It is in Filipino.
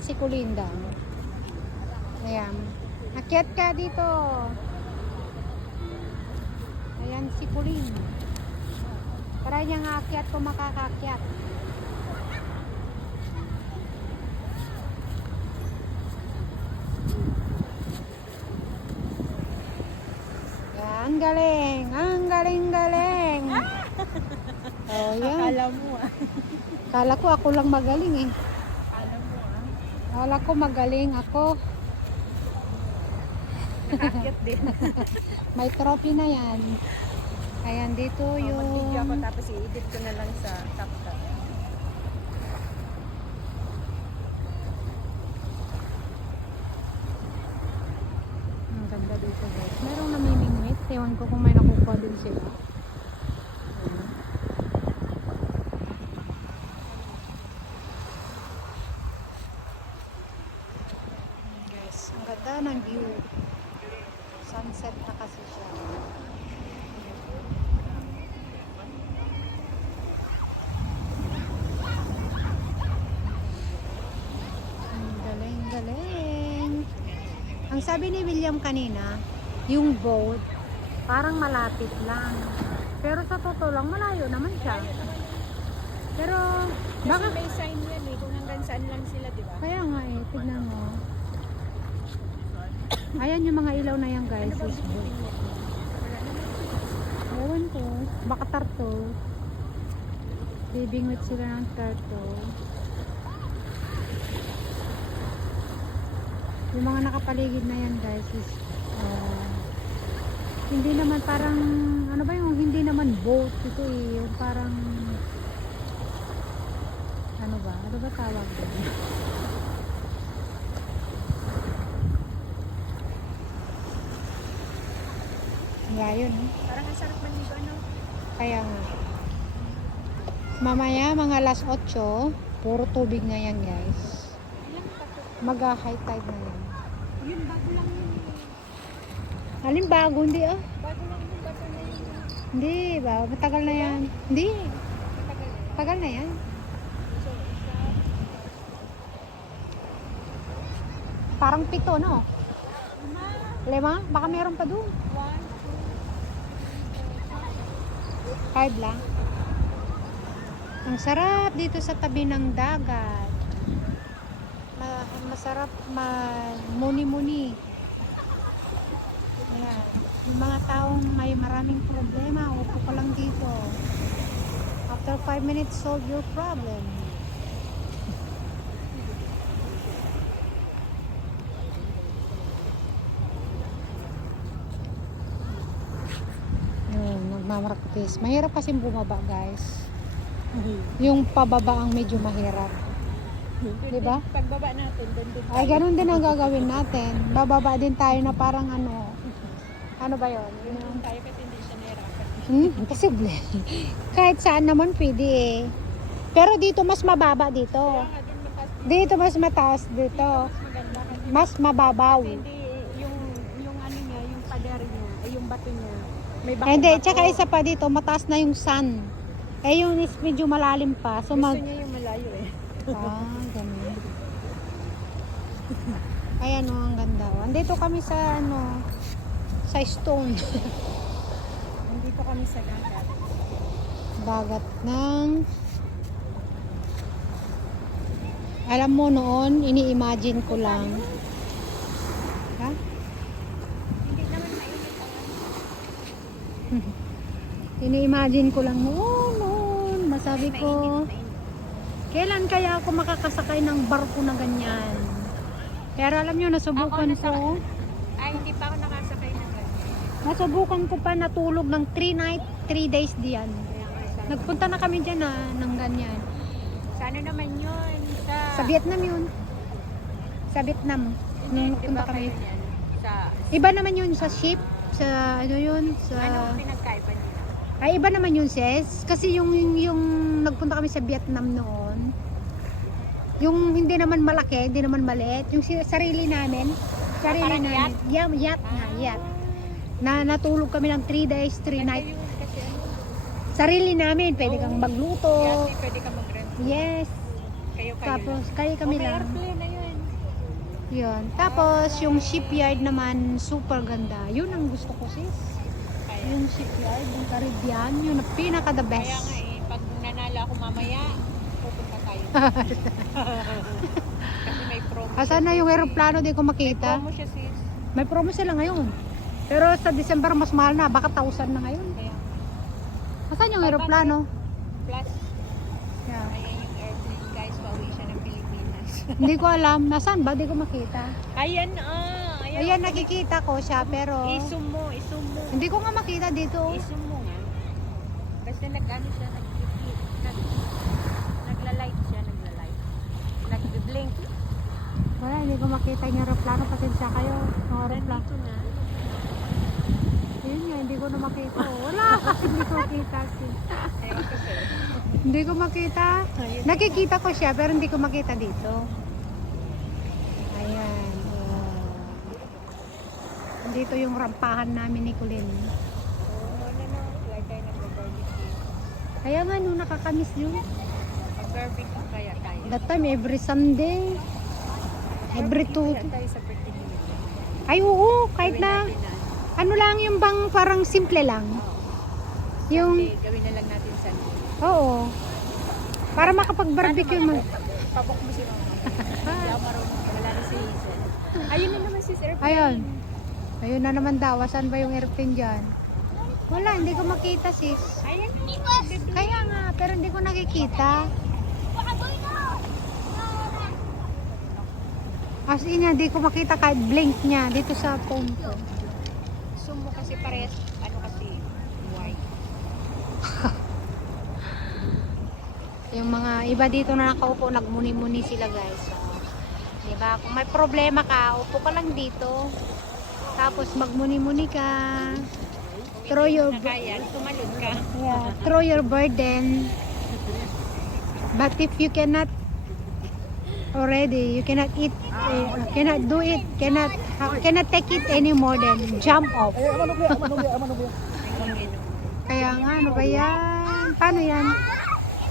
Akyat si Kulinda. Ayan. Akyat ka dito. Ayan si Kulin. Try niya nga akyat kung makakakyat. Ang galing. Ang galing-galing. Oh, yan. Akala mo Kala ko ako lang magaling eh. Akala mo Kala ko magaling ako. Nakakyat din. May trophy na yan. Ayan, dito Mag-video ako yung... tapos i-edit ko na lang sa CapCut. Ang ganda dito guys. Merong namimingwit. Ewan ko kung may nakukuha din sila. Ayan. Guys, ang ganda ng view. Sunset na kasi siya. Ang galing-galing. Ang sabi ni William kanina, yung boat, parang malapit lang. Pero sa totoo lang, malayo naman siya. Pero, Baka baka... may sign yan eh, kung hanggang saan lang sila, di ba? Kaya nga eh, tignan mo. Ayan yung mga ilaw na yan guys. Ano ba Is boat. bitin niya? Wala naman. Ewan ko, baka turtle. Bibingwit sila ng turtle. Yung mga nakapaligid na yan guys is hindi naman parang ano ba yung hindi naman boat ito eh, yung parang ano ba tawag doon? Nga yun eh. Parang ang sarap maligo, ano? Kaya nga. Mamaya mga alas 8, puro tubig na yan guys. Ilang pa to? Mag-high tide na yan. Yun, bago lang yun eh. Alin bago? Hindi ah. Bago lang yun, bago na yun. Hindi ba? Matagal na yan. Hindi. Matagal eh. Tagal na yan. So, isa, Parang 7 no? 5, 5? Baka meron pa doon. 5 lang. Ang sarap dito sa tabi ng dagat. Masarap muni-muni. Ayan. Yung mga taong may maraming problema, upo ka lang dito. After 5 minutes, solve your problem. Yun, nagmamaraktis. Mahirap kasi bumaba guys. Yung pababa ang medyo mahirap. Diba? Pagbaba natin, doon Ay, ganun din ang gagawin natin. Bababa din tayo na parang ano ba yun? Yun tayo kasi hindi siya nahirapan. Imposible. Kahit saan naman pwede eh. Pero dito mas mababa dito. Kaya nga din mataas Dito mas mataas dito. mas maganda kasi Mas mababaw. hindi yung ano niya, yung pader niya, ay yung bato niya. May Ay, hindi, bako-bako. tsaka isa pa dito, mataas na yung sun. Eh, yung is medyo malalim pa. So, Gusto niya yung malayo eh. ganun. Ayan o, ang ganda. Andito kami sa, sa stone. Nandito kami sa dagat. Dagat ng... Alam mo noon, ini-imagine ko lang. Ha? Hindi naman mainit ang Ini-imagine ko lang noon. Masabi ko, mainit. kailan kaya ako makakasakay ng barko na ganyan? Pero alam nyo, nasubukan ko. Ay, hindi pa ako nakasakay ng ganyan. Nasubukan ko pa natulog ng 3 night, 3 days diyan. Kaya nga sa... Nagpunta na kami dyan ng ganyan. Sa ano naman yun? Sa Vietnam yun. Sa Vietnam. Hindi, Nung di nagpunta ba kami. kayo yan? Sa... Iba naman yun sa ship. Sa ano yun? Sa... Anong pinagkaiba nila? Ay, iba naman yun, sis. Kasi yung nagpunta kami sa Vietnam noon, yung hindi naman malaki, hindi naman maliit, yung sarili namin, parang namin. Yacht nga, yacht. Na natulog kami ng 3 days, 3 Ganda nights. yun kasi ano, Sarili namin, pwede kang Oo. magluto. Kasi pwede ka mag-rent. Yes. Kayo Tapos, lang. kami May lang. airplane na yun. Yun. Tapos, yung shipyard naman, super ganda. Yun ang gusto ko, sis. Kaya, Yung shipyard, yung Caribbean, yun ang pinaka the kaya nga best. eh, pag nanalo ako mamaya, pupunta tayo. Kasi may promo. Asan na siya, yung sis, eh. aeroplano, di ko May makita. promo siya sis. May promo sila ngayon. Pero sa December, mas mahal na. Baka 1,000 na ngayon. Kaya Asan yung aeroplano? plus, Yeah. ayan yung airplane guys, pauwi siya ng Pilipinas. Hindi ko alam. Nasaan ba? Di ko makita. Ayan Ayan, nakikita ko siya, pero Isum mo. hindi ko nga makita dito. Isum mo nga. Basta nag-ano siya, nagla-light siya, nag-blink. Wala, hindi ko makita yung aeroplano. Pasensya kayo. Yung aeroplano. Nandito na. Yun nga, hindi ko na makita. Wala, hindi ko makita. Ewan ko sa'yo. Hindi ko makita. Ayun. Nakikita ko siya, pero hindi ko makita dito. Ayan. Dito yung rampahan namin ni Kulin. Like tayo nag-barbecue. Kaya nga, nung nakakamiss yun. Mag-barbecue kaya tayo. That time, every Sunday. Every two. Kaya tayo sa birthday ni Mila. Ay, oo. Kahit Gawin na, natin na. ano lang yung bang parang simple lang. Yung, Sunday, gawin na lang natin Sunday. oo. Para makapag-barbecue mo. Pabok mo si Mama. Hindi ako marunong. Wala na si Hazel. Ayun na naman si Sir. Ayun. Ayun na naman daw. Asan ba yung airplane dyan? Wala, hindi ko makita, sis. Ayan. Kaya nga, pero hindi ko nakikita. As in, hindi ko makita kahit blink niya dito sa phone ko. Sumo kasi parehas, ano kasi, white. Yung mga iba dito na nakaupo, nagmuni-muni sila, guys. So, diba? Kung may problema ka, upo ka lang dito. Tapos magmuni-muni ka. Throw your, Na kaya, tumalon ka. yeah, throw your burden. But if you cannot already, you cannot eat, cannot do it, cannot take it anymore, then jump off. Kaya nga, ano ba yan? Paano yan?